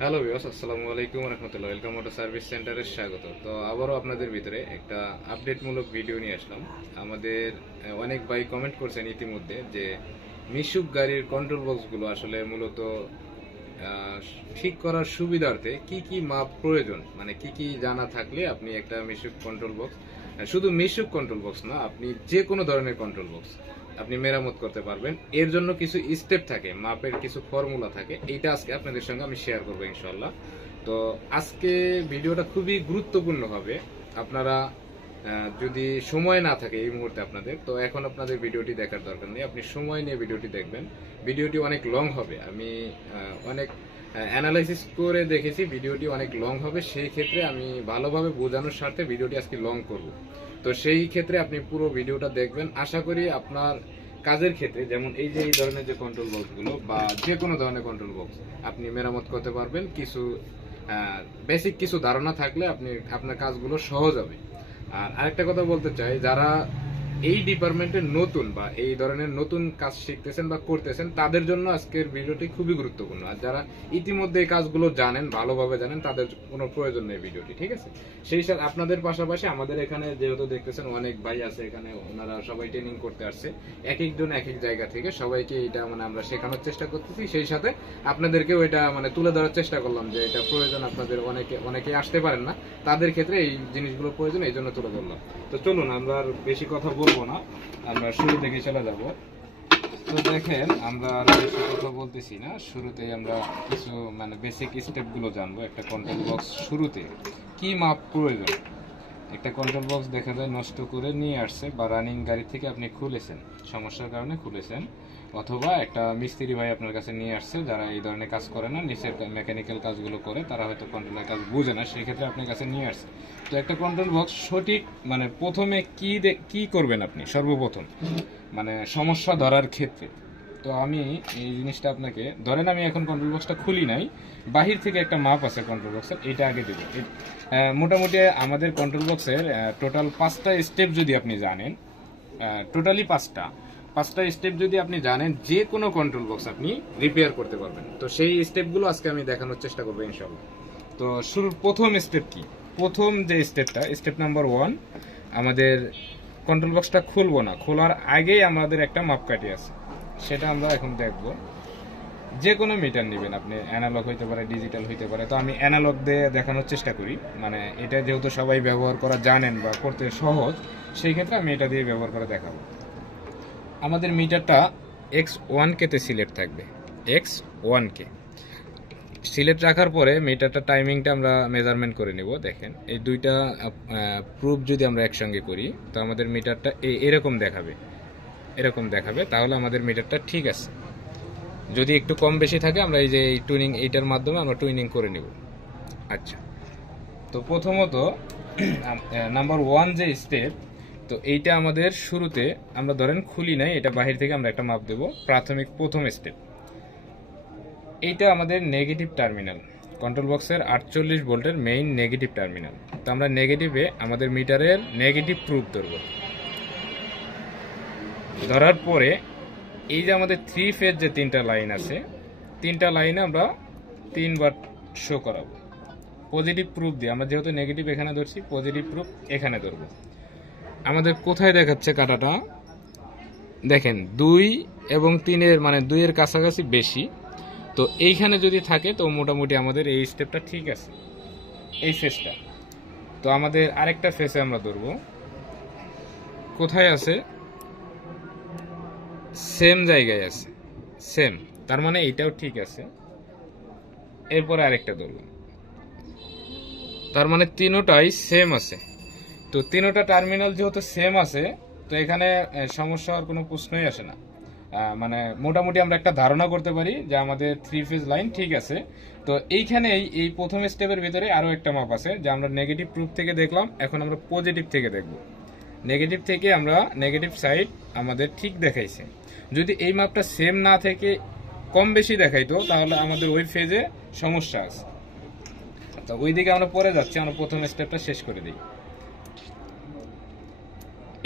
Hello viewers, আসসালামু আলাইকুম রহমতুল্লাহ। Welcome motor service সেন্টারে স্বাগত। তো আবারও আপনাদের ভিতরে একটা আপডেটমূলক ভিডিও নিয়ে আসলাম। আমাদের অনেক ভাই কমেন্ট করছেন ইতিমধ্যে যে মিশুক গাড়ির কন্ট্রোল বক্সগুলো আসলে মূলত আহ, ঠিক করার সুবিধার্থে কি কি মাপ প্রয়োজন, মানে কি কি জানা থাকলে আপনি একটা মিশুক কন্ট্রোল বক্স, শুধু মিশুক কন্ট্রোল বক্স না, আপনি যে কোনো ধরনের কন্ট্রোল বক্স আপনি মেরামত করতে পারবেন। এর জন্য কিছু স্টেপ থাকে, মাপের কিছু ফর্মুলা থাকে, এইটা আজকে আপনাদের সঙ্গে আমি শেয়ার করবো ইনশাল্লাহ। তো আজকে ভিডিওটা খুবই গুরুত্বপূর্ণ হবে। আপনারা যদি সময় না থাকে এই মুহূর্তে আপনাদের, তো এখন আপনাদের ভিডিওটি দেখার দরকার নেই, আপনি সময় নিয়ে ভিডিওটি দেখবেন। ভিডিওটি অনেক লং হবে, আমি অনেক অ্যানালাইসিস করে দেখেছি ভিডিওটি অনেক লং হবে, সেই ক্ষেত্রে আমি ভালোভাবে বোঝানোর স্বার্থে ভিডিওটি আজকে লং করব। তো সেই ক্ষেত্রে আপনি পুরো ভিডিওটা দেখবেন, আশা করি আপনার কাজের ক্ষেত্রে, যেমন এই যে এই ধরনের যে কন্ট্রোল বক্সগুলো বা যে কোনো ধরনের কন্ট্রোল বক্স আপনি মেরামত করতে পারবেন। কিছু বেসিক কিছু ধারণা থাকলে আপনি আপনার কাজগুলো সহজ হবে। আর আরেকটা কথা বলতে চাই, যারা এই ডিপার্টমেন্টে নতুন বা এই ধরনের নতুন কাজ শিখতেছেন বা করতেছেন, তাদের জন্য আজকের ভিডিওটি খুবই গুরুত্বপূর্ণ। আর যারা ইতিমধ্যে এই কাজগুলো জানেন, ভালোভাবে জানেন, তাদের কোনো প্রয়োজন নেই ভিডিওটি, ঠিক আছে? সেই সাথে আপনাদের পাশাপাশি আমাদের এখানে যেহেতু দেখতেছেন অনেক ভাই আছে এখানে, ওনারা সবাই ট্রেনিং করতে আসছে এক একজন এক এক জায়গা থেকে, সবাইকে এটা মানে আমরা শেখানোর চেষ্টা করতেছি। সেই সাথে আপনাদেরকেও এটা মানে তুলে ধরার চেষ্টা করলাম যে এটা প্রয়োজন, আপনাদের অনেকে আসতে পারেন না, তাদের ক্ষেত্রে এই জিনিসগুলো প্রয়োজন, এই জন্য তুলে ধরলাম। তো চলুন, আমরা আর বেশি কথা বলবো না, আমরা শুরু থেকে চলে যাব। তো দেখেন, আমরা আর বেশি কথা বলতেছি না, শুরুতেই আমরা কিছু মানে বেসিক স্টেপগুলো জানবো। একটা কন্ট্রোল বক্স শুরুতে কি মাপ প্রয়োজন। একটা কন্ট্রোল বক্স দেখা যায় নষ্ট করে নিয়ে আসছে, বা রানিং গাড়ি থেকে আপনি খুলেছেন, সমস্যার কারণে খুলেছেন, অথবা একটা মিস্ত্রি ভাই আপনার কাছে নিয়ে আসছে, যারা এই ধরনের কাজ করে না, নিচের মেকানিক্যাল কাজগুলো করে, তারা হয়তো কন্ট্রোলের কাজ বুঝে না, সেই ক্ষেত্রে আপনার কাছে নিয়ে আসছে। তো একটা কন্ট্রোল বক্স সঠিক মানে প্রথমে কি করবেন আপনি সর্বপ্রথম, মানে সমস্যা ধরার ক্ষেত্রে। তো আমি এই জিনিসটা আপনাকে ধরেন, আমি এখন কন্ট্রোল বক্সটা খুলি নাই, বাহির থেকে একটা মাপ আছে কন্ট্রোল বক্সের, এটা আগে দেবো। মোটামুটি আমাদের কন্ট্রোল বক্সের টোটাল 5টা স্টেপ যদি আপনি জানেন, টোটালি পাঁচটা স্টেপ যদি আপনি জানেন, যে কোনো কন্ট্রোল বক্স আপনি রিপেয়ার করতে পারবেন। তো সেই স্টেপগুলো আজকে আমি দেখানোর চেষ্টা করবো ইনশাল্লাহ। তো শুরুর প্রথম স্টেপ কি? প্রথম যে স্টেপটা, স্টেপ নাম্বার 1, আমাদের কন্ট্রোল বক্সটা খুলবো না, খোলার আগেই আমাদের একটা মাপকাঠি আছে, সেটা আমরা এখন দেখব। যে কোনো মিটার নেবেন আপনি, অ্যানালগ হইতে পারে, ডিজিটাল হইতে পারে। তো আমি অ্যানালগ দিয়ে দেখানোর চেষ্টা করি, মানে এটা যেহেতু সবাই ব্যবহার করা জানেন বা করতে সহজ, সেই ক্ষেত্রে আমি এটা দিয়ে ব্যবহার করে দেখাবো। আমাদের মিটারটা X1K-তে সিলেক্ট থাকবে, X1K সিলেক্ট রাখার পরে মিটারটা টাইমিংটা আমরা মেজারমেন্ট করে নিব। দেখেন, এই দুইটা প্রুফ যদি আমরা একসঙ্গে করি, তো আমাদের মিটারটা এরকম দেখাবে, তাহলে আমাদের মিটারটা ঠিক আছে। যদি একটু কম বেশি থাকে, আমরা এই যে এই টুইনিং, এইটার মাধ্যমে আমরা টুইনিং করে নিব। আচ্ছা, তো প্রথমত নাম্বার 1 যে স্টেপ, তো এইটা আমাদের শুরুতে আমরা ধরেন খুলি নাই, এটা বাহির থেকে আমরা একটা মাপ দেব, প্রাথমিক প্রথম স্টেপ। এইটা আমাদের নেগেটিভ টার্মিনাল, কন্ট্রোল বক্সের 48 ভোল্টের মেইন নেগেটিভ টার্মিনাল। তো আমরা নেগেটিভে আমাদের মিটারের নেগেটিভ প্রুফ ধরব। ধরার পরে এই যে আমাদের 3 ফেজ যে 3টা লাইন আছে, 3টা লাইনে আমরা 3বার শো করাবো পজিটিভ প্রুফ দিয়ে। আমরা যেহেতু নেগেটিভ এখানে ধরছি, পজিটিভ প্রুফ এখানে ধরব। আমাদের কোথায় দেখাচ্ছে কাটাটা, দেখেন 2 এবং 3-এর মানে 2-এর কাছাকাছি বেশি। তো এইখানে যদি থাকে, তো মোটামুটি আমাদের এই স্টেপটা ঠিক আছে, এই ফেসটা। তো আমাদের আরেকটা ফেসে আমরা ধরবো, কোথায় আছে, সেম জায়গায় আছে, সেম, তার মানে এইটাও ঠিক আছে। এরপরে আরেকটা ধরবো, তার মানে তিনোটাই সেম আছে। তো তিনোটা টার্মিনাল যেহেতু সেম আছে, তো এখানে সমস্যা হওয়ার কোনো প্রশ্নই আসে না। মানে মোটামুটি আমরা একটা ধারণা করতে পারি যে আমাদের 3 ফেজ লাইন ঠিক আছে। তো এইখানে এই প্রথম স্টেপের ভিতরে আরও একটা মাপ আছে, যে আমরা নেগেটিভ প্রুফ থেকে দেখলাম, এখন আমরা পজিটিভ থেকে দেখব। নেগেটিভ থেকে আমরা নেগেটিভ সাইড আমাদের ঠিক দেখাইছে। যদি এই মাপটা সেম না থেকে কম বেশি দেখাইতো, তাহলে আমাদের ওই ফেজে সমস্যা আছে। তো ওই দিকে আমরা পরে যাচ্ছি, আমরা প্রথম স্টেপটা শেষ করে দিই।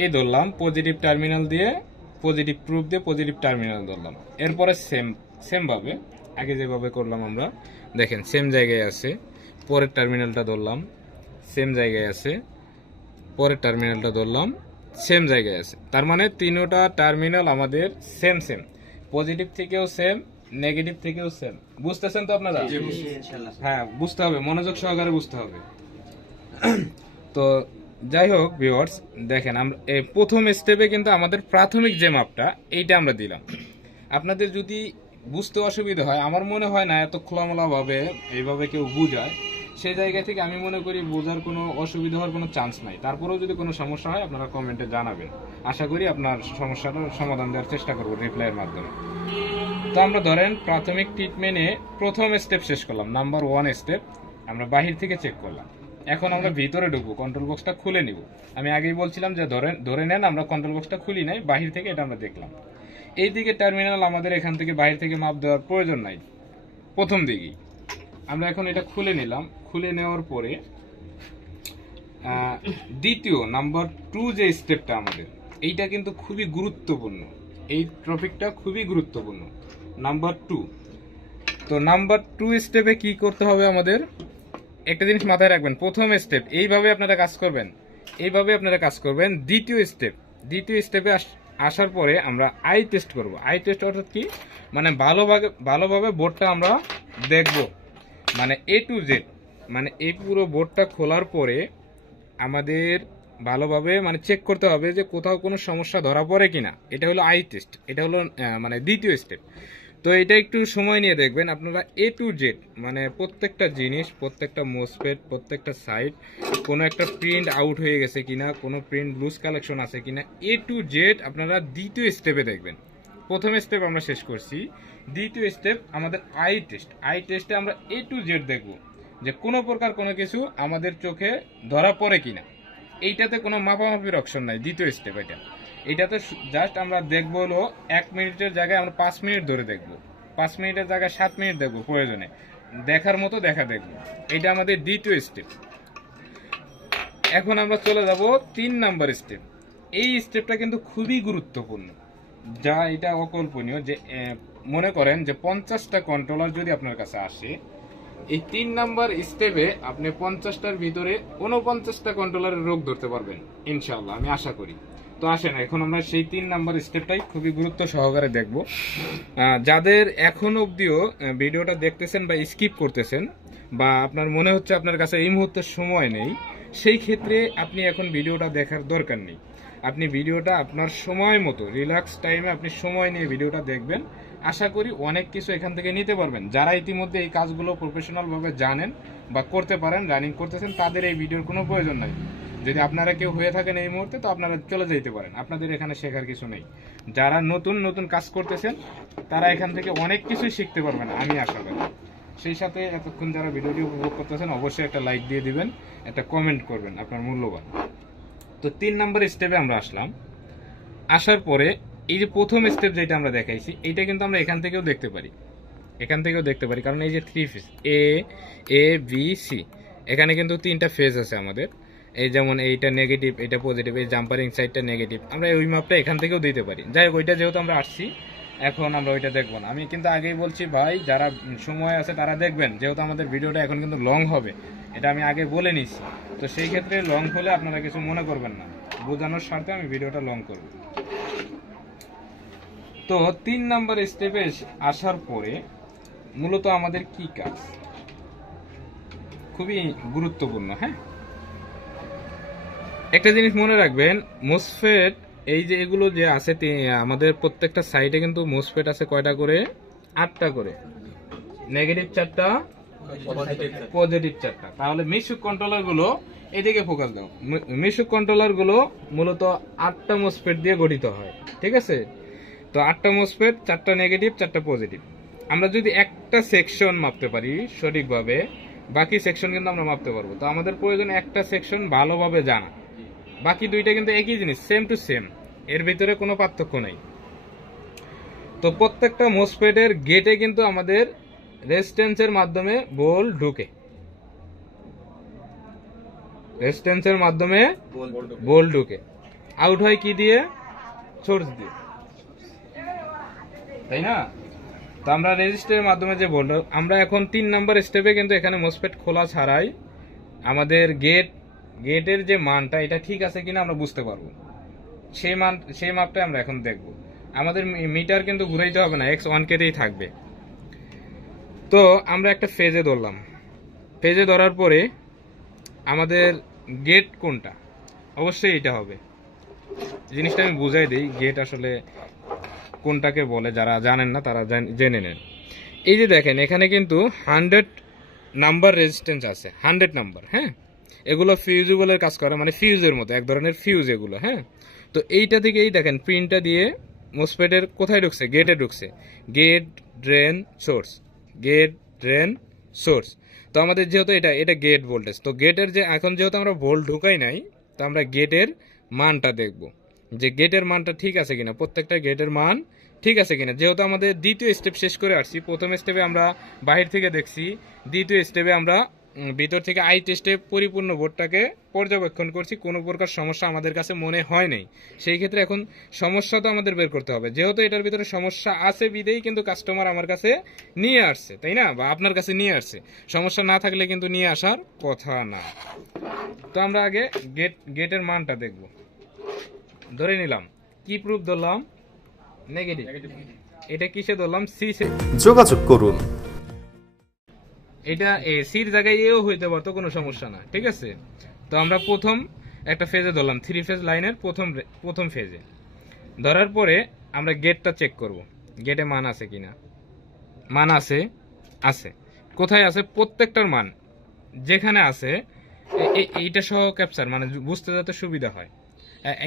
এই ধরলাম পজিটিভ টার্মিনাল দিয়ে, পজিটিভ প্রুফ দিয়ে পজিটিভ টার্মিনাল ধরলাম। এরপরে সেম ভাবে আগে যেভাবে করলাম আমরা, দেখেন সেম জায়গায় আছে, পরের টার্মিনালটা ধরলাম সেম জায়গায় আছে, পরের টার্মিনালটা ধরলাম সেম জায়গায় আছে। তার মানে তিনোটা টার্মিনাল আমাদের সেম সেম, পজিটিভ থেকেও সেম, নেগেটিভ থেকেও সেম। বুঝতেছেন তো আপনারা? হ্যাঁ, বুঝতে হবে, মনোযোগ সহকারে বুঝতে হবে। তো যাই হোক ভিউয়ার্স, দেখেন আমরা এই প্রথম স্টেপে কিন্তু আমাদের প্রাথমিক যে মাপটা এইটা আমরা দিলাম। আপনাদের যদি বুঝতে অসুবিধা হয়, আমার মনে হয় না এত খোলামেলাভাবে এইভাবে কেউ বুঝায়, সেই জায়গা থেকে আমি মনে করি বোঝার কোনো অসুবিধা হওয়ার কোনো চান্স নাই। তারপরেও যদি কোনো সমস্যা হয় আপনারা কমেন্টে জানাবেন, আশা করি আপনার সমস্যাটার সমাধান দেওয়ার চেষ্টা করবো রিপ্লাইয়ের মাধ্যমে। তো আমরা ধরেন প্রাথমিক ট্রিটমেন্টে প্রথম স্টেপ শেষ করলাম, নাম্বার 1 স্টেপ আমরা বাহির থেকে চেক করলাম। এখন আমরা ভিতরে ঢুকবো, কন্ট্রোল বক্সটা খুলে নিব। আমি আগেই বলছিলাম যে ধরে নেন আমরা কন্ট্রোল বক্সটা খুলি নাই, বাহির থেকে এটা আমরা দেখলাম। এই দিকে টার্মিনাল আমাদের এখান থেকে বাহির থেকে মাপ দেওয়ার প্রয়োজন নাই, প্রথম দিকেই। আমরা এখন এটা খুলে নিলাম, খুলে নেওয়ার পরে দ্বিতীয় নাম্বার 2 যে স্টেপটা আমাদের, এইটা কিন্তু খুবই গুরুত্বপূর্ণ, এই টপিকটা খুবই গুরুত্বপূর্ণ, নাম্বার 2। তো নাম্বার 2 স্টেপে কি করতে হবে আমাদের, একটা জিনিস মাথায় রাখবেন, প্রথম স্টেপ এইভাবে আপনারা কাজ করবেন, এইভাবে আপনারা কাজ করবেন। দ্বিতীয় স্টেপে আসার পরে আমরা আই টেস্ট করব। আই টেস্ট অর্থাৎ কি, মানে ভালোভাবে বোর্ডটা আমরা দেখব, মানে A to Z, মানে এই পুরো বোর্ডটা খোলার পরে আমাদের ভালোভাবে মানে চেক করতে হবে যে কোথাও কোনো সমস্যা ধরা পড়ে কিনা। এটা হলো আই টেস্ট, এটা হলো মানে দ্বিতীয় স্টেপ। তো এটা একটু সময় নিয়ে দেখবেন আপনারা A to Z, মানে প্রত্যেকটা জিনিস, প্রত্যেকটা মোসফেট, প্রত্যেকটা সাইড কোনো একটা প্রিন্ট আউট হয়ে গেছে কিনা, কোনো প্রিন্ট লুজ কালেকশন আছে কিনা, A to Z আপনারা দ্বিতীয় স্টেপে দেখবেন। প্রথম স্টেপ আমরা শেষ করছি, দ্বিতীয় স্টেপ আমাদের আই টেস্ট। আই টেস্টে আমরা A to Z দেখব যে কোনো প্রকার কোনো কিছু আমাদের চোখে ধরা পড়ে কিনা। এইটাতে কোনো মাপামাপির অপশন নাই, দ্বিতীয় স্টেপ এটা। এটাতে জাস্ট আমরা দেখবো হলো 1 মিনিটের জায়গায় আমরা 5 মিনিট ধরে দেখবো, 5 মিনিটের জায়গায় 7 মিনিট দেখবো, প্রয়োজনে দেখার মতো দেখবো। এটা আমাদের দ্বিতীয় স্টেপ। এখন আমরা চলে যাব 3 নাম্বার স্টেপ। এই স্টেপটা কিন্তু খুবই গুরুত্বপূর্ণ, যা এটা অকল্পনীয় যে মনে করেন যে 50টা কন্ট্রোলার যদি আপনার কাছে আসে, এই 3 নাম্বার স্টেপে আপনি 50টার ভিতরে 49টা কন্ট্রোলারের রোগ ধরতে পারবেন ইনশাআল্লাহ, আমি আশা করি। তো আসেন এখন আমরা সেই 3 নাম্বার স্টেপটাই খুবই গুরুত্ব সহকারে দেখব। যাদের এখন অবধিও ভিডিওটা দেখতেছেন বা স্কিপ করতেছেন, বা আপনার মনে হচ্ছে আপনার কাছে এই মুহূর্তে সময় নেই, সেই ক্ষেত্রে আপনি এখন ভিডিওটা দেখার দরকার নেই। আপনি ভিডিওটা আপনার সময় মতো রিল্যাক্স টাইমে আপনি সময় নিয়ে ভিডিওটা দেখবেন, আশা করি অনেক কিছু এখান থেকে নিতে পারবেন। যারা ইতিমধ্যে এই কাজগুলো প্রফেশনালভাবে জানেন বা করতে পারেন, রানিং করতেছেন, তাদের এই ভিডিওর কোনো প্রয়োজন নাই। যদি আপনারা কেউ হয়ে থাকেন এই মুহূর্তে, তো আপনারা চলে যেতে পারেন, আপনাদের এখানে শেখার কিছু নেই। যারা নতুন নতুন কাজ করতেছেন তারা এখান থেকে অনেক কিছুই শিখতে পারবেন আমি আশা করি। সেই সাথে এতক্ষণ যারা ভিডিওটি উপভোগ করতেছেন অবশ্যই একটা লাইক দিয়ে দিবেন, একটা কমেন্ট করবেন আপনার মূল্যবান। তো 3 নাম্বার স্টেপে আমরা আসলাম, আসার পরে এই যে প্রথম স্টেপ যেটা আমরা দেখাইছি, এইটা কিন্তু আমরা এখান থেকেও দেখতে পারি, কারণ এই যে 3 ফেজ A B C, এখানে কিন্তু 3টা ফেজ আছে আমাদের। এই যেমন এইটা নেগেটিভ, এটা পজিটিভ, এই জাম্পারিং সাইডটা নেগেটিভ, আমরা ওই মাপটা এখান থেকেও দিতে পারি। যাই হোক, ওইটা যেহেতু আমরা আসছি, এখন আমরা ওইটা দেখবো না। আমি কিন্তু আগেই বলছি ভাই, যারা সময় আছে তারা দেখবেন, যেহেতু আমাদের ভিডিওটা এখন কিন্তু লং হবে, এটা আমি আগে বলে নিচ্ছি। তো সেই ক্ষেত্রে লং হলে আপনারা কিছু মনে করবেন না, বোঝানোর স্বার্থে আমি ভিডিওটা লং করব। তো 3 নাম্বার স্টেপে আসার পরে মূলত আমাদের কি কাজ, খুবই গুরুত্বপূর্ণ। হ্যাঁ, একটা জিনিস মনে রাখবেন, মোসফেট এই যে এগুলো যে আছে আমাদের প্রত্যেকটা সাইডে কিন্তু মোসফেট আছে কয়টা করে, 8টা করে, নেগেটিভ 4টা, পজিটিভ 4টা। তাহলে মিশুক কন্ট্রোলার গুলো এদিকে ফোকাস দাও, মিশুক কন্ট্রোলার গুলো মূলত 8টা মোসফেট দিয়ে গঠিত হয়, ঠিক আছে? তো 8টা মোসফেট, 4টা নেগেটিভ, 4টা পজিটিভ। আমরা যদি একটা সেকশন মাপতে পারি সঠিকভাবে, বাকি সেকশন কিন্তু আমরা মাপতে পারবো। তো আমাদের প্রয়োজন একটা সেকশন ভালোভাবে জানা, বাকি দুইটা কিন্তু একই জিনিস, সেম টু সেম, এর ভিতরে কোনো পার্থক্য নেই। তো প্রত্যেকটা মোসফেটের গেটে কিন্তু আমাদের রেজিস্ট্যান্সের মাধ্যমে ভোল্ট ঢুকে, রেজিস্ট্যান্সের মাধ্যমে ভোল্ট ঢুকে, আউট হয় কি দিয়ে, সোর্স দিয়ে, তাই না? তো আমরা রেজিস্টারের মাধ্যমে যে বললো, আমরা এখন 3 নাম্বার স্টেপে কিন্তু এখানে মোসফেট খোলা ছাড়াই আমাদের গেটের যে মানটা এটা ঠিক আছে কিনা আমরা বুঝতে পারবো। সেই মাপটা আমরা এখন দেখব। আমাদের মিটার কিন্তু ঘুরাইতে হবে না, X1 কেতেই থাকবে। তো আমরা একটা ফেজে ধরলাম, ফেজে ধরার পরে আমাদের গেট কোনটা, অবশ্যই এটা হবে। জিনিসটা আমি বুঝাই দিই, গেট আসলে কোনটাকে বলে, যারা জানেন না তারা জেনে নেন। এই যে দেখেন এখানে কিন্তু 100 নাম্বার রেজিস্ট্যান্স আছে, 100 নাম্বার। হ্যাঁ, এগুলো ফিউজেবলের কাজ করে, মানে ফিউজের মতো, এক ধরনের ফিউজ এগুলো। হ্যাঁ, তো এইটা থেকে এই দেখেন পিনটা দিয়ে মোসফেটের কোথায় ঢুকছে, গেটে ঢুকছে। Gate, drain, source, gate, drain, source. তো আমাদের যেহেতু এটা গেট ভোল্টেজ, তো গেটের যে এখন যেহেতু আমরা ভোল্ট ঢুকাই নাই, তো আমরা গেটের মানটা দেখব যে গেটের মানটা ঠিক আছে কিনা, প্রত্যেকটা গেটের মান ঠিক আছে কিনা। যেহেতু আমাদের দ্বিতীয় স্টেপ শেষ করে আসছি, প্রথম স্টেপে আমরা বাহির থেকে দেখছি, দ্বিতীয় স্টেপে আমরা ভিতর থেকে আই টেস্টে পরিপূর্ণ বোর্ডটাকে পর্যবেক্ষণ করছি, কোনো প্রকার সমস্যা আমাদের কাছে মনে হয় নাই। সেই ক্ষেত্রে এখন সমস্যা তো আমাদের বের করতে হবে, যেহেতু এটার ভিতরে সমস্যা আছে বিদেই কিন্তু কাস্টমার আমার কাছে নিয়ে আসছে, তাই না, বা আপনার কাছে নিয়ে আসছে। সমস্যা না থাকলে কিন্তু নিয়ে আসার কথা না। তো আমরা আগে গেটের মানটা দেখব। ধরে নিলাম, কি প্রুফ ধরলাম, নেগেটিভ। এটা কিসে ধরলাম, সি সে যোগাযোগ করুন। এটা সির জায়গায় এও হইতে পারতো, কোনো সমস্যা না, ঠিক আছে। তো আমরা প্রথম একটা ফেজে ধরলাম, 3 ফেজ লাইনের প্রথম ফেজে ধরার পরে আমরা গেটটা চেক করব, গেটে মান আছে কিনা। মান আছে, কোথায় আছে, প্রত্যেকটার মান যেখানে আছে এইটা সহ ক্যাপচার, মানে বুঝতে যাতে সুবিধা হয়।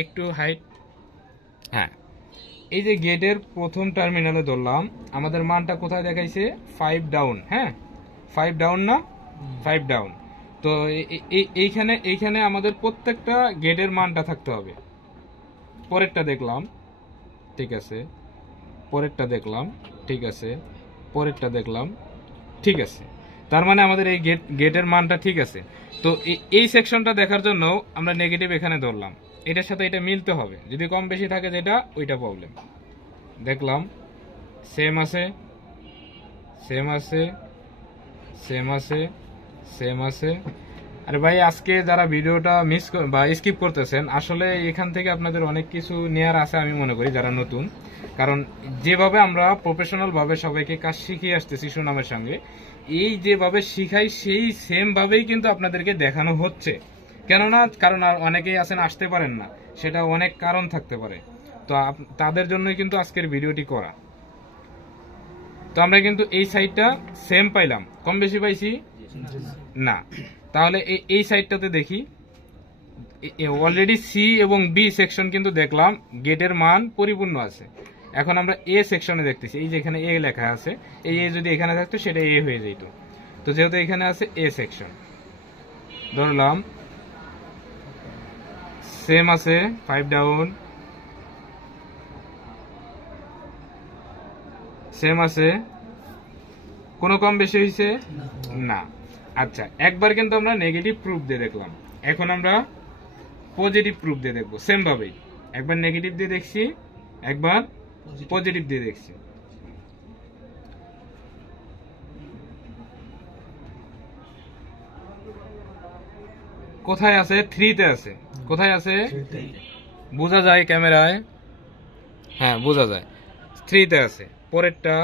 একটু হাইট, হ্যাঁ, এই যে গেটের প্রথম টার্মিনালে ধরলাম, আমাদের মানটা কোথায় দেখাইছে, 5 ডাউন। হ্যাঁ, 5 ডাউন না, 5 ডাউন। তো এইখানে আমাদের প্রত্যেকটা গেটের মানটা থাকতে হবে। পরেরটা দেখলাম, ঠিক আছে, পরেরটা দেখলাম, ঠিক আছে, পরেরটা দেখলাম, ঠিক আছে। তার মানে আমাদের এই গেটের মানটা ঠিক আছে। তো এই সেকশনটা দেখার জন্য আমরা নেগেটিভ এখানে ধরলাম, এটার সাথে এটা মিলতে হবে। যদি কম বেশি থাকে যেটা, ওইটা প্রবলেম। দেখলাম সেম আছে, সেম আছে, সেম আছে, সেম আছে। আরে ভাই, আজকে যারা ভিডিওটা মিস বা স্কিপ করতেছেন, আসলে এখান থেকে আপনাদের অনেক কিছু নেয়ার আছে আমি মনে করি, যারা নতুন। কারণ যেভাবে আমরা প্রফেশনাল ভাবে সবাইকে কাজ শিখিয়ে আসতেছি সুনামের সঙ্গে, এই যেভাবে শিখাই সেই সেম ভাবেই কিন্তু আপনাদেরকে দেখানো হচ্ছে। কারণ অনেকেই আছেন আসতে পারেন না, সেটা অনেক কারণ থাকতে পারে। তো তাদের জন্যই কিন্তু আজকের ভিডিওটি করা। তো আমরা কিন্তু এই সাইডটা সেম পাইলাম, কম বেশি পাইছি না। তাহলে এই সাইডটাতে দেখি, অলরেডি সি এবং বি সেকশন কিন্তু দেখলাম গেটের মান পরিপূর্ণ আছে। এখন আমরা এ সেকশনে দেখতেছি, এই যে এখানে এ লেখা আছে, এই এ যদি এখানে থাকতো সেটা এ হয়ে যেত। তো যেহেতু এখানে আছে এ সেকশন, ধরলাম সেম আছে, 5 ডাউন, সেম আছে, কোনো কম বেশি হয়েছে না। আচ্ছা, একবার কিন্তু আমরা নেগেটিভ প্রুফ দিয়ে দেখলাম, এখন আমরা পজিটিভ প্রুফ দিয়ে দেখবো সেম ভাবেই। একবার নেগেটিভ দিয়ে দেখছি, একবার পজিটিভ দিয়ে দেখছি। কোথায় আছে, 3-তে আছে। কোথায় আছে, বোঝা যায় ক্যামেরায়, হ্যাঁ বোঝা যায়, 3-তে আছে। পরেরটা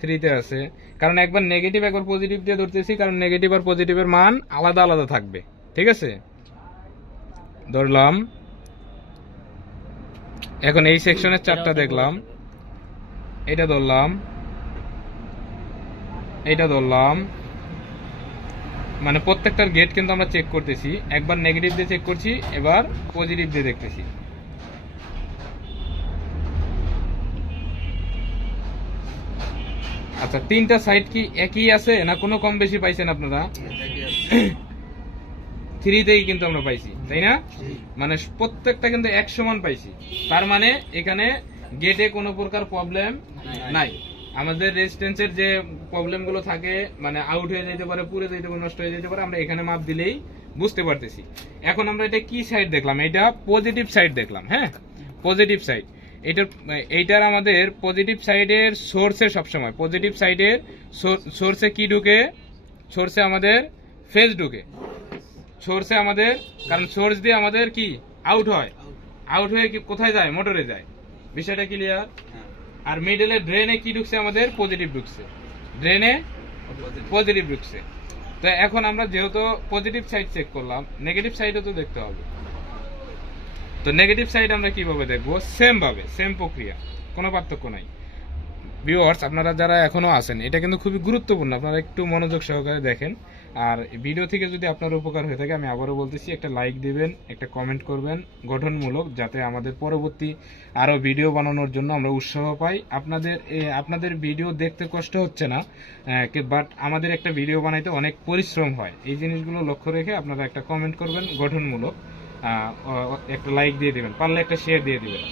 3-তে আছে, কারণ একবার নেগেটিভ একবার পজিটিভ দিয়ে ধরতেছি, কারণ নেগেটিভ আর পজিটিভের মান আলাদা আলাদা থাকবে, ঠিক আছে। ধরলাম, এখন এই সেকশনের 4টা দেখলাম, এটা ধরলাম, এটা ধরলাম, মানে প্রত্যেকটার গেট কিন্তু আমরা চেক করতেছি। একবার নেগেটিভ দিয়ে চেক করছি, এবার পজিটিভ দিয়ে দেখতেছি। আচ্ছা, 3টা সাইড কি একই আছে না কোনো কম বেশি পাইছেন আপনারা? 3-তেই কিন্তু আমরা পাইছি, তাই না? মানে প্রত্যেকটা কিন্তু এক সমান পাইছি। তার মানে এখানে গেটে কোনো প্রকার প্রবলেম নাই। আমাদের রেজিস্ট্যান্সের যে প্রবলেম গুলো থাকে, মানে আউট হয়ে যেতে পারে, পুড়ে যেতে পারে, নষ্ট হয়ে যেতে পারে, আমরা এখানে মাপ দিলেই বুঝতে পারতেছি। এখন আমরা এটা কি সাইড দেখলাম, এটা পজিটিভ সাইড দেখলাম। হ্যাঁ, পজিটিভ সাইড। এইটার আমাদের পজিটিভ সাইডের সোর্সে সবসময় পজিটিভ সাইডের সোর্সে কি ঢুকে, সোর্সে আমাদের ফেজ ঢুকে, সোর্সে আমাদের, কারণ সোর্স দিয়ে আমাদের কি আউট হয়, আউট হয়ে কি কোথায় যায়, মোটরে যায়। বিষয়টা ক্লিয়ার? আর মিডলে ড্রেনে কি ঢুকছে, আমাদের পজিটিভ ঢুকছে, ড্রেনে পজিটিভ ঢুকছে। তো এখন আমরা যেহেতু পজিটিভ সাইড চেক করলাম, নেগেটিভ সাইডও তো দেখতে হবে। তো নেগেটিভ সাইড আমরা কিভাবে দেখবো? সেম ভাবে, সেম প্রক্রিয়া, কোনো পার্থক্য নাই। ভিউয়ার্স, আপনারা যারা এখনো আছেন, এটা কিন্তু খুবই গুরুত্বপূর্ণ, আপনারা একটু মনোযোগ সহকারে দেখেন। আর ভিডিও থেকে যদি আপনার উপকার হয়ে থাকে, আমি আবারও বলতেছি, একটা লাইক দিবেন, একটা কমেন্ট করবেন গঠনমূলক, যাতে আমাদের পরবর্তী আরও ভিডিও বানানোর জন্য আমরা উৎসাহ পাই। আপনাদের ভিডিও দেখতে কষ্ট হচ্ছে না, বাট আমাদের একটা ভিডিও বানাইতে অনেক পরিশ্রম হয়। এই জিনিসগুলো লক্ষ্য রেখে আপনারা একটা কমেন্ট করবেন গঠনমূলক, একটা লাইক দিয়ে দিবেন, পারলে একটা শেয়ার দিয়ে দিবেন।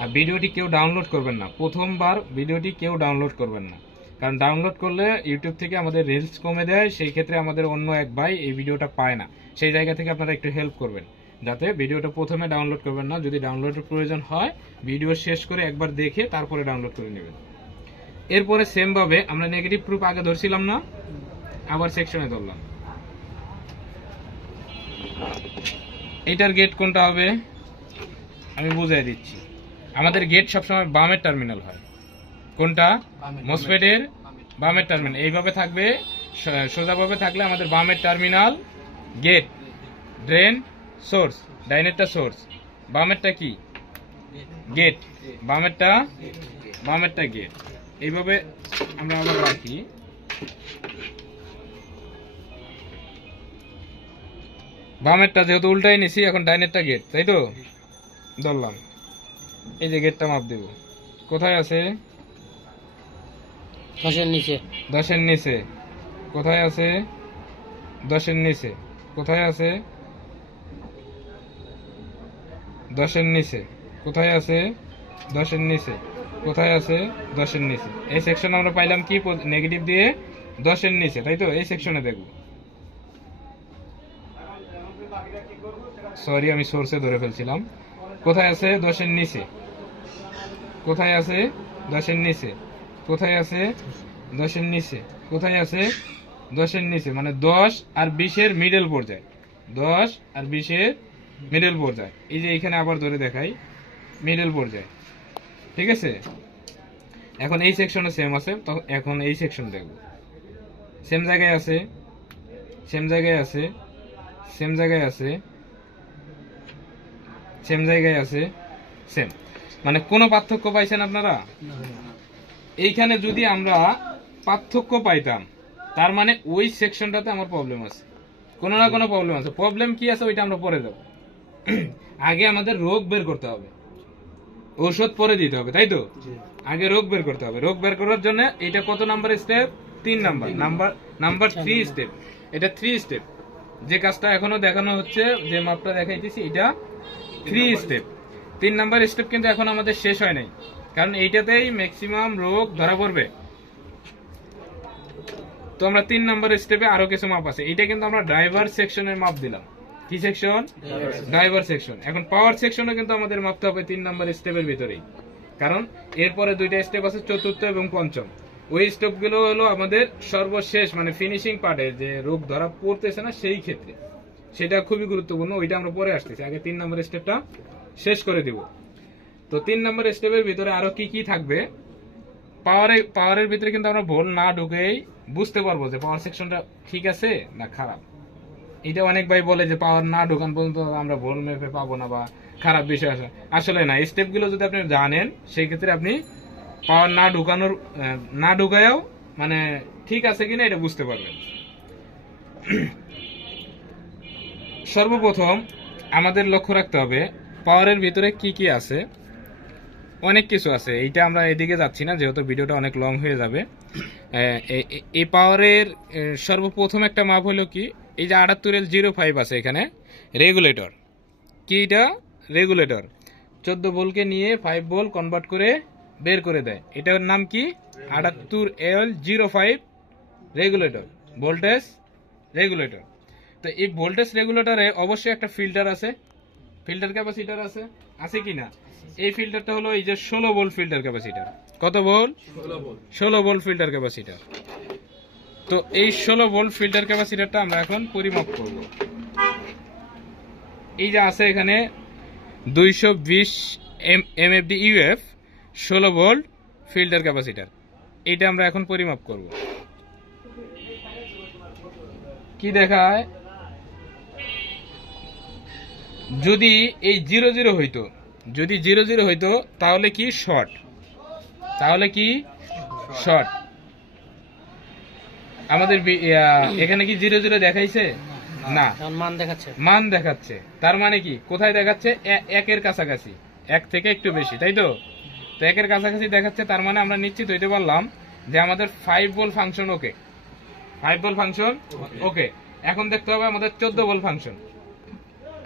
আর ভিডিওটি কেউ ডাউনলোড করবেন না, প্রথমবার ভিডিওটি কেউ ডাউনলোড করবেন না, কারণ ডাউনলোড করলে ইউটিউব থেকে আমাদের রিলস কমে দেয়, সেই ক্ষেত্রে আমাদের অন্য এক ভাই এই ভিডিওটা পায় না। সেই জায়গা থেকে আপনারা একটু হেল্প করবেন, যাতে ভিডিওটা প্রথমে ডাউনলোড করবেন না। যদি ডাউনলোডের প্রয়োজন হয়, ভিডিও শেষ করে একবার দেখে তারপরে ডাউনলোড করে নেবেন। এরপরে সেমভাবে আমরা নেগেটিভ প্রুফ আগে ধরছিলাম না, আবার সেকশনে ধরলাম। এইটার গেট কোনটা হবে আমি বুঝাই দিচ্ছি। আমাদের গেট সবসময় বামের টার্মিনাল হয়। কোনটা? মসফেটের বামের টার্মিনাল এইভাবে থাকবে, সোজাভাবে থাকলে আমাদের বামের টার্মিনাল গেট, ড্রেন, সোর্স। ডাইনেরটা সোর্স, বামেরটা কি? গেট। বামেরটা গেট। এইভাবে আমরা আবার রাখি। বামেরটা যেহেতু উল্টাই নিছি, এখন ডাইনেরটা গেট, তাই তো? ধরলাম, এই যে গেটটা মাপ দেব, কোথায় আছে? 10-এর নিচে। 10-এর নিচে। কোথায় আছে? 10-এর নিচে। কোথায় আছে? 10-এর নিচে। কোথায় আছে? 10-এর নিচে। কোথায় আছে? 10-এর নিচে। এই সেকশন আমরা পাইলাম কি? নেগেটিভ দিয়ে 10-এর নিচে, তাই তো? এই সেকশনে দেখব। সরি, আমি সোর্সে ধরে ফেলছিলাম। কোথায় আছে? 10-এর নিচে। কোথায় আছে? 10-এর নিচে। কোথায় আছে? 10-এর নিচে। কোথায় আছে? 10-এর নিচে, মানে 10 আর 20-এর মিডল পর্যায়ে। 10 আর 20-এর মিডল পর্যায়ে। এই যে এখানে আবার ধরে দেখাই, মিডল পর্যায়ে, ঠিক আছে? এখন এই সেকশনে সেম আছে, তো এখন এই সেকশন দেখব। সেম জায়গায় আছে, সেম জায়গায় আছে, সেম জায়গায় আছে, সেম জায়গায় আছে, সেম। মানে কোনো পার্থক্য পাইছেন আপনারা? এইখানে যদি আমরা পার্থক্য পাইতাম, তার মানে ওই সেকশনটাতে আমার প্রবলেম আছে, কোনো না কোনো প্রবলেম আছে। প্রবলেম কি আছে ওইটা আমরা পরে যাব। আগে আমাদের রোগ বের করতে হবে, ঔষধ পরে দিতে হবে, তাই তো? আগে রোগ বের করতে হবে। রোগ বের করার জন্য এটা কত নাম্বার স্টেপ? 3 number 3 step. এটা 3 স্টেপ। যে কাজটা এখনো দেখানো হচ্ছে, যে মাপটা দেখাইতেছি, এটা 3 স্টেপ। 3 নাম্বার স্টেপ কিন্তু এখন আমাদের শেষ হয় নাই, কারণ এইটাতেই ম্যাক্সিমাম রোগ ধরা পড়বে। তো আমরা 3 নাম্বার স্টেপে আরো কিছু মাপ আছে। এটা কিন্তু আমরা ড্রাইভার সেকশনের মাপ দিলাম। কি সেকশন? Driver section. এখন পাওয়ার সেকশনও কিন্তু আমাদের মাপতে হবে 3 নাম্বার স্টেপের ভিতরেই, কারণ এরপরে 2টা স্টেপ আছে, চতুর্থ এবং পঞ্চম। ওই স্টেপগুলো হলো আমাদের সর্বশেষ, মানে ফিনিশিং পার্টে, যে রোগ ধরা পড়তেছে না সেই ক্ষেত্রে। সেটা খুবই গুরুত্বপূর্ণ, ওইটা আমরা পরে আসতেছি। আগে 3 নাম্বার স্টেপটা শেষ করে দিব। তো 3 নাম্বার স্টেপের ভিতরে আরো কি কি থাকবে? পাওয়ারের ভিতরে কিন্তু আমরা ভোল্ট না ঢুকেই বুঝতে পারবো যে পাওয়ার সেকশনটা ঠিক আছে না খারাপ। এটা অনেক ভাই বলে যে পাওয়ার না ঢোকান পর্যন্ত আমরা ভোল্ট মেপে পাবো না, বা খারাপ বিষয় আছে। আসলে না, স্টেপগুলো যদি আপনি জানেন, সেই ক্ষেত্রে আপনি পাওয়ার না ঢুকায়ও মানে ঠিক আছে কিনা এটা বুঝতে পারবেন। সর্বপ্রথম আমাদের লক্ষ্য রাখতে হবে পাওয়ারের ভিতরে কি কি আছে। অনেক কিছু আছে, এইটা আমরা এদিকে যাচ্ছি না, যেহেতু ভিডিওটা অনেক লং হয়ে যাবে। এই পাওয়ারের সর্বপ্রথম একটা মাপ হলো কি, এই যে 78L05 আছে এখানে, রেগুলেটর। কি এটা? রেগুলেটর। 14 ভোল্টকে নিয়ে 5 ভোল্ট কনভার্ট করে বের করে দেয়। এটার নাম কি? 78L05 regulator, voltage regulator. তো এই ভোল্টেজ রেগুলেটরে অবশ্যই একটা ফিল্টার আছে, ফিল্টার ক্যাপাসিটর আছে, আছে কি না? এই ফিল্টারটা হলো এই যে 16 ভোল্ট ফিল্টার ক্যাপাসিটার। কত ভোল্ট? 16 volt filter capacitor. তো এই 16 ভোল্ট ফিল্টার ক্যাপাসিটারটা আমরা এখন পরিমাপ করব। এই যে আছে এখানে 220 MFD UF 16 volt filter capacitor, এইটা আমরা এখন পরিমাপ করব। কি দেখায়? যদি এই 00 হইতো, যদি 00 হইতো তাহলে কি শর্ট, তাহলে কি শর্ট। আমাদের এখানে কি 00 দেখাইছে? না, মান দেখাচ্ছে। তার মানে কি কোথায় দেখাচ্ছে? একের কাছাকাছি, 1 থেকে একটু বেশি, তাই তো? তো 1-এর কাছাকাছি দেখাচ্ছে, তার মানে আমরা নিশ্চিত হইতে পারলাম যে আমাদের 5 ভোল্ট ফাংশন ওকে। 5 ভোল্ট ফাংশন ওকে। এখন দেখতে হবে আমাদের 14 ভোল্ট ফাংশন।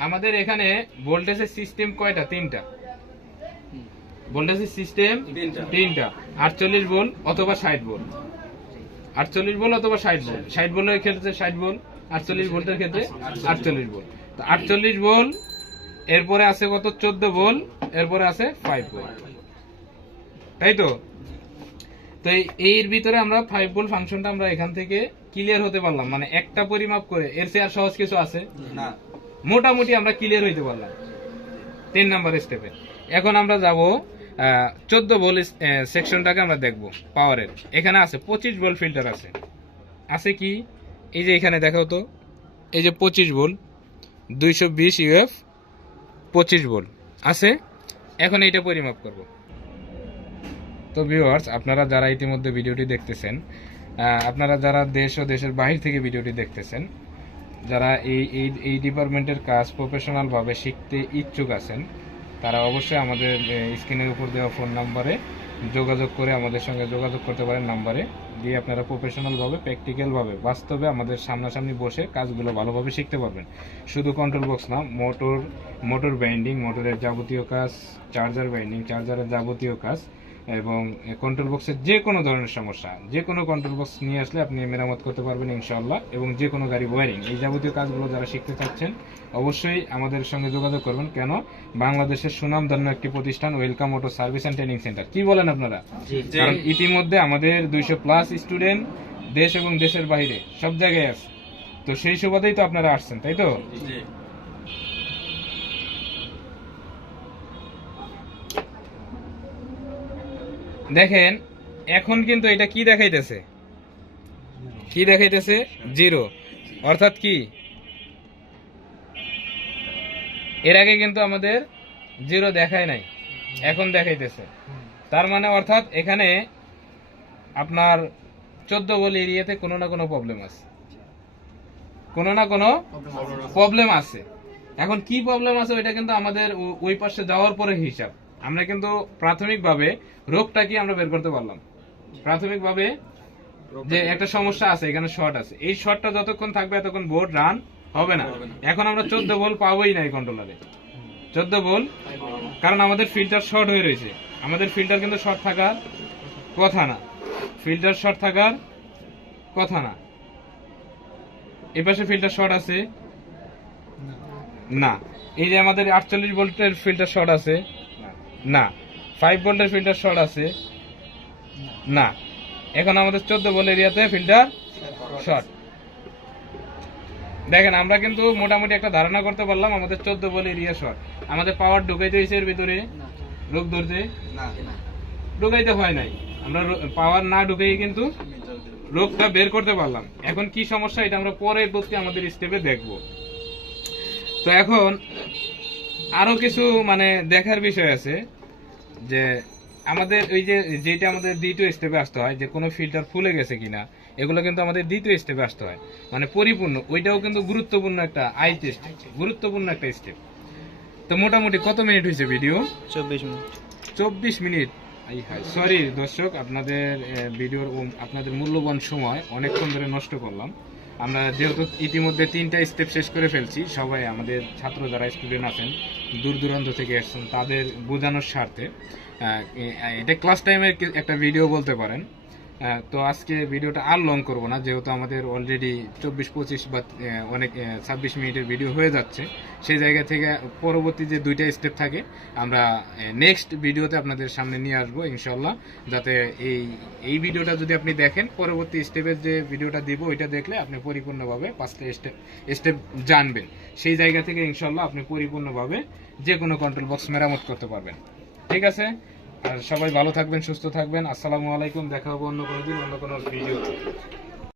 আমাদের এখানে ভোল্টেজের সিস্টেম কয়টা? 3টা। ভোল্টেজের সিস্টেম 3টা, 48 ভোল্ট অথবা 60 ভোল্ট। 48 ভোল্ট অথবা 60 ভোল্ট। 60 ভোল্টের ক্ষেত্রে 60 ভোল্ট, 48 ভোল্টের ক্ষেত্রে 48 ভোল্ট। তো 48 ভোল্ট, এরপরে আছে কত? 14 ভোল্ট, এরপরে আছে 5 ভোল্ট, তাই তো? তো এর ভিতরে আমরা 5 ভোল্ট ফাংশনটা আমরা এখান থেকে ক্লিয়ার হতে পারলাম, মানে একটা পরিমাপ করে। এর চেয়ে আর সহজ কিছু আছে না, মোটামুটি আমরা ক্লিয়ার হইতে পারলাম 3 নাম্বার স্টেপে। এখন আমরা যাব 14 ভোল্ট সেকশনটাকে আমরা দেখব পাওয়ারের। এখানে আছে 25 ভোল্ট ফিল্টার আছে। আছে কি? এই যে এখানে দেখাও তো, এই যে 25 ভোল্ট 220 ইউএফ 25 ভোল্ট আছে। এখন এইটা পরিমাপ করব। তো ভিউয়ার্স, আপনারা যারা ইতিমধ্যে ভিডিওটি দেখতেছেন, আপনারা যারা দেশ ও দেশের বাহির থেকে ভিডিওটি দেখতেছেন, যারা এই ডিপার্টমেন্টের কাজ প্রফেশনালভাবে শিখতে ইচ্ছুক আছেন, তারা অবশ্যই আমাদের স্ক্রিনের উপর দেওয়া ফোন নাম্বারে যোগাযোগ করে আমাদের সঙ্গে যোগাযোগ করতে পারেন। নাম্বারে দিয়ে আপনারা প্রফেশনালভাবে, প্র্যাকটিক্যালভাবে, বাস্তবে আমাদের সামনাসামনি বসে কাজগুলো ভালোভাবে শিখতে পারবেন। শুধু কন্ট্রোল বক্স না, মোটর বাইন্ডিং, মোটরের যাবতীয় কাজ, চার্জার বাইন্ডিং, চার্জারের যাবতীয় কাজ, এবং কন্ট্রোল বক্সের যে কোনো ধরনের সমস্যা, যে কোনো কন্ট্রোল বক্স নিয়ে আসলে আপনি মেরামত করতে পারবেন ইনশাআল্লাহ। এবং যে কোনো গাড়ি ওয়ারিং, এই যাবতীয় কাজগুলো যারা শিখতে চাচ্ছেন অবশ্যই আমাদের সঙ্গে যোগাযোগ করবেন। কেন? বাংলাদেশের সুনামধন্য একটি প্রতিষ্ঠান welcome auto service and training centre. কি বলেন আপনারা? কারণ ইতিমধ্যে আমাদের 200+ স্টুডেন্ট দেশ এবং দেশের বাইরে সব জায়গায় আছে। তো সেই সুবাদেই তো আপনারা আসছেন, তাই তো? দেখেন এখন কিন্তু এটা কি দেখাইতেছে? কি দেখাইতেছে? 0। অর্থাৎ কি? এর আগে কিন্তু আমাদের 0 দেখায় নাই, এখন দেখাইতেছে। তার মানে অর্থাৎ এখানে আপনার 14 ভোল্ট এরিয়াতে কোনো না কোনো প্রবলেম আছে, কোনো না কোনো প্রবলেম আছে। এখন কি প্রবলেম আছে ওইটা কিন্তু আমাদের ওই পাশে যাওয়ার পরে হিসাব। আমরা কিন্তু প্রাথমিকভাবে রোগটা কি আমরা বের করতে পারলাম। প্রাথমিকভাবে যে একটা সমস্যা আছে, এখানে শর্ট আছে, এই শর্টটা যতক্ষণ থাকবে এতক্ষণ বোর্ড রান হবে না। এখন আমরা 14 ভোল্ট পাবোই না এই কন্ট্রোলারে, 14 ভোল্ট, কারণ আমাদের ফিল্টার শর্ট হয়ে রয়েছে। আমাদের ফিল্টার কিন্তু শর্ট থাকার কথা না, ফিল্টার শর্ট থাকার কথা না। এই পাশে ফিল্টার শর্ট আছে না। এই যে আমাদের 48 ভোল্টের ফিল্টার শর্ট আছে না। 5 ভোল্টের ফিল্টার শর্ট আছে না। এখন আমাদের 14 ভোল্ট এরিয়াতে ফিল্টার শর্ট। দেখেন আমরা কিন্তু মোটামুটি একটা ধারণা করতে পারলাম আমাদের 14 ভোল্ট এরিয়া শর্ট। আমাদের পাওয়ার ঢুকাইতে হয়েছে এর ভিতরে, রোগ ধরতে ঢুকাইতে হয় নাই। আমরা পাওয়ার না ঢুকেই কিন্তু রোগটা বের করতে পারলাম। এখন কি সমস্যা এটা আমরা পরবর্তী আমাদের স্টেপে দেখব। তো এখন আরো কিছু মানে দেখার বিষয় আছে, যে আমাদের ওই যে যেটা আমাদের দ্বিতীয় স্টেপে আসতে হয়, যে কোনো ফিল্টার ফুলে গেছে কিনা, এগুলো কিন্তু আমাদের দ্বিতীয় স্টেপে আসতে হয়, মানে পরিপূর্ণ। ওইটাও কিন্তু গুরুত্বপূর্ণ একটা আই টেস্ট, গুরুত্বপূর্ণ একটা স্টেপ। তো মোটামুটি কত মিনিট হয়েছে ভিডিও? 24 মিনিট। সরি দর্শক, আপনাদের ভিডিওর আপনাদের মূল্যবান সময় অনেকক্ষণ ধরে নষ্ট করলাম। আমরা যেহেতু ইতিমধ্যে 3টা স্টেপ শেষ করে ফেলছি, সবাই আমাদের ছাত্র যারা স্টুডেন্ট আছেন দূর দূরান্ত থেকে এসেছেন তাদের বোঝানোর স্বার্থে এটা ক্লাস টাইমের একটা ভিডিও বলতে পারেন। তো আজকে ভিডিওটা আর লং করব না, যেহেতু আমাদের অলরেডি 24-25 বা অনেক 26 মিনিটের ভিডিও হয়ে যাচ্ছে। সেই জায়গা থেকে পরবর্তী যে 2টা স্টেপ থাকে আমরা নেক্সট ভিডিওতে আপনাদের সামনে নিয়ে আসবো ইনশাল্লাহ, যাতে এই ভিডিওটা যদি আপনি দেখেন, পরবর্তী স্টেপের যে ভিডিওটা দিব ওইটা দেখলে আপনি পরিপূর্ণভাবে 5টা স্টেপ জানবেন। সেই জায়গা থেকে ইনশাল্লাহ আপনি পরিপূর্ণভাবে যে কোনো কন্ট্রোল বক্স মেরামত করতে পারবেন। ঠিক আছে, আর সবাই ভালো থাকবেন, সুস্থ থাকবেন। আসসালামু আলাইকুম, দেখা হবে অন্য কোনো দিন অন্য কোনো ভিডিওতে।